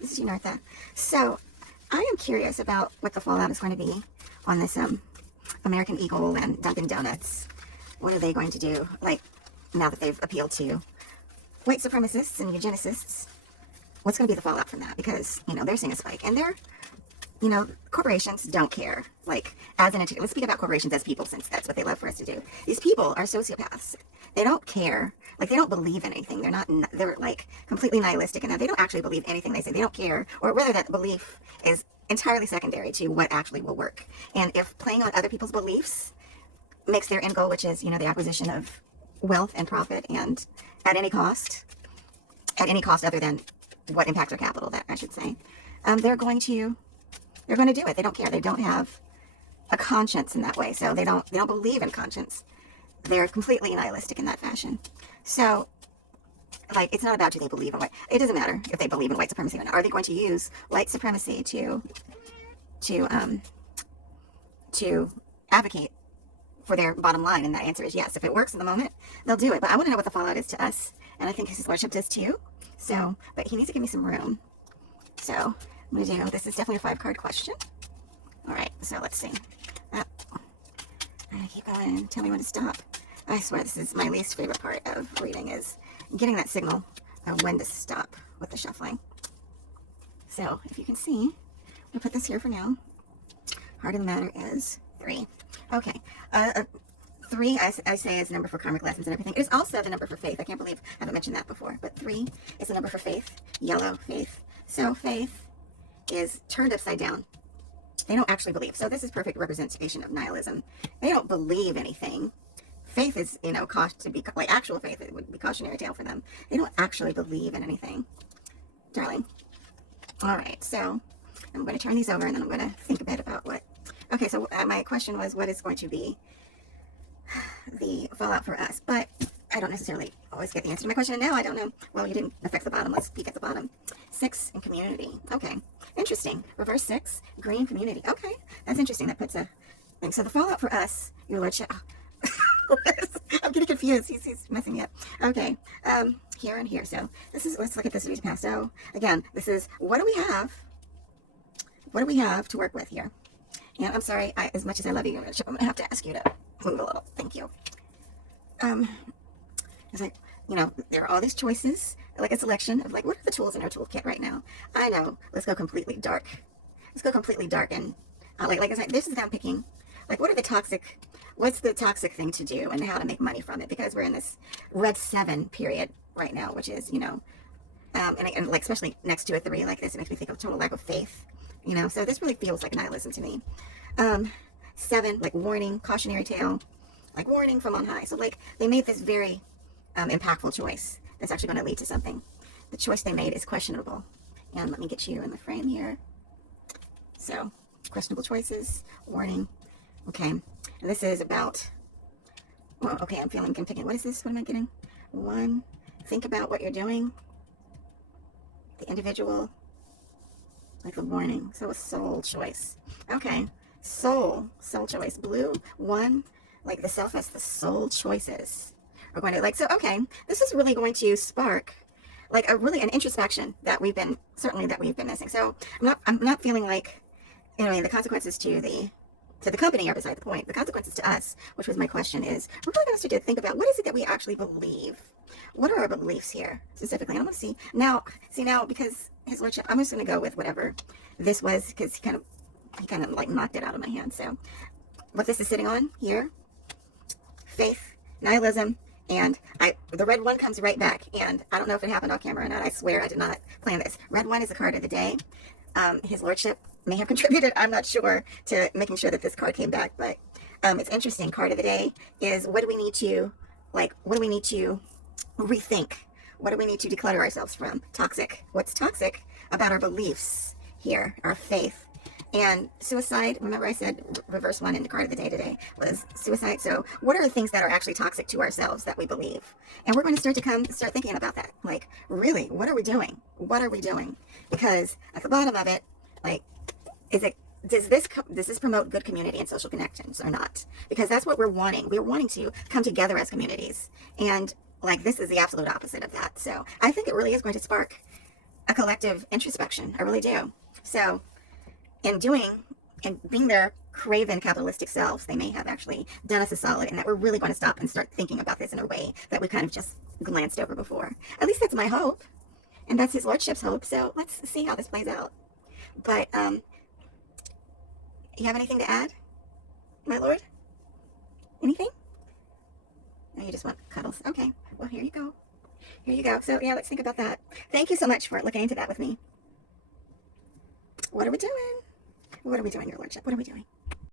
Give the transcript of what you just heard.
This is Unartha. So I am curious about what the fallout is going to be on this American Eagle and Dunkin' Donuts. What are they going to do? Like, now that they've appealed to white supremacists and eugenicists, what's going to be the fallout from that? Because, you know, they're seeing a spike. And they're, you know, corporations don't care. Like, as an entity, let's speak about corporations as people, since that's what they love for us to do. These people are sociopaths. They don't care. Like, they don't believe in anything. They're like completely nihilistic in that they don't actually believe anything they say. They don't care, or whether that belief is entirely secondary to what actually will work. And if playing on other people's beliefs makes their end goal, which is, you know, the acquisition of wealth and profit, and at any cost other than what impacts their capital, that I should say, they're going to do it. They don't care. They don't have a conscience in that way. So they don't believe in conscience. They're completely nihilistic in that fashion. So, like, it's not about do they believe in white. It doesn't matter if they believe in white supremacy or not. Are they going to use white supremacy to advocate for their bottom line? And that answer is yes. If it works in the moment, they'll do it. But I want to know what the fallout is to us, and I think his lordship does too. So, but he needs to give me some room. So I'm going to do, this is definitely a 5-card question. All right, so let's see. I'm going to keep going. Tell me when to stop. I swear this is my least favorite part of reading, is getting that signal of when to stop with the shuffling. So if you can see, we'll put this here for now. Heart of the matter is 3. Okay. 3, I say, is a number for karmic lessons and everything. It is also the number for faith. I can't believe I haven't mentioned that before. But 3 is the number for faith. Yellow, faith. So faith is turned upside down. They don't actually believe. So this is perfect representation of nihilism. They don't believe anything. Faith is, you know, to be like actual faith. It would be cautionary tale for them. They don't actually believe in anything, darling. All right, so I'm going to turn these over, and then I'm going to think a bit about what. Okay, so my question was, what is going to be the fallout for us? But I don't necessarily always get the answer to my question, and now I don't know. Well, you didn't affect the bottom. Let's peek at the bottom. 6 in community. Okay, interesting. Reverse 6, green community. Okay, that's interesting. That puts a thing. So the fallout for us, your lordship. I'm getting confused. He's messing me up. Okay, here and here. So this is, let's look at this recent past. So again, this is, what do we have? What do we have to work with here? And I'm sorry, as much as I love you, your lordship, I'm gonna have to ask you to move a little. Thank you. It's like, you know, there are all these choices, like a selection of like, what are the tools in our toolkit right now? I know, let's go completely dark. Let's go completely dark, and like I said, this is them picking, like, what's the toxic thing to do and how to make money from it, because we're in this red 7 period right now, which is, you know, and like, especially next to a 3 like this, it makes me think of total lack of faith, you know, so this really feels like nihilism to me. 7, like warning, cautionary tale, like warning from on high. So like, they made this very impactful choice that's actually going to lead to something. The choice they made is questionable. And let me get you in the frame here. So, questionable choices, warning. Okay, and this is about, well, okay, I'm picking, what is this? What am I getting? 1, think about what you're doing. The individual, like the warning. So a soul choice. Okay, soul choice. Blue, 1, like the self as the soul choices are going to, like, so, okay, this is really going to spark like an introspection that we've been missing. So I'm not feeling like, you know, the consequences to the company are beside the point. The consequences to us, which was my question, is we're really going to start to think about, what is it that we actually believe? What are our beliefs here specifically? And I'm going to see now, because his lordship, I'm just going to go with whatever this was, because he kind of like knocked it out of my hand. So what this is sitting on here, faith, nihilism, and the red 1 comes right back. And I don't know if it happened off camera or not. I swear I did not plan this. Red 1 is a card of the day. His lordship may have contributed, I'm not sure, to making sure that this card came back, but it's interesting. Card of the day is, what do we need to rethink? What do we need to declutter ourselves from? Toxic. What's toxic about our beliefs here, our faith? And suicide, remember I said reverse 1 in the card of the day today was suicide. So what are the things that are actually toxic to ourselves that we believe? And we're going to start thinking about that. Like, really, what are we doing? What are we doing? Because at the bottom of it, like, does this promote good community and social connections or not? Because that's what we're wanting. We're wanting to come together as communities. And like, this is the absolute opposite of that. So I think it really is going to spark a collective introspection. I really do. So in doing and being their craven capitalistic selves, they may have actually done us a solid, and that we're really going to stop and start thinking about this in a way that we kind of just glanced over before. At least that's my hope, and that's his lordship's hope. So let's see how this plays out. But you have anything to add, my lord? Anything? No, you just want cuddles. Okay, well, here you go. Here you go. So yeah, let's think about that. Thank you so much for looking into that with me. What are we doing? What are we doing, your lordship? What are we doing?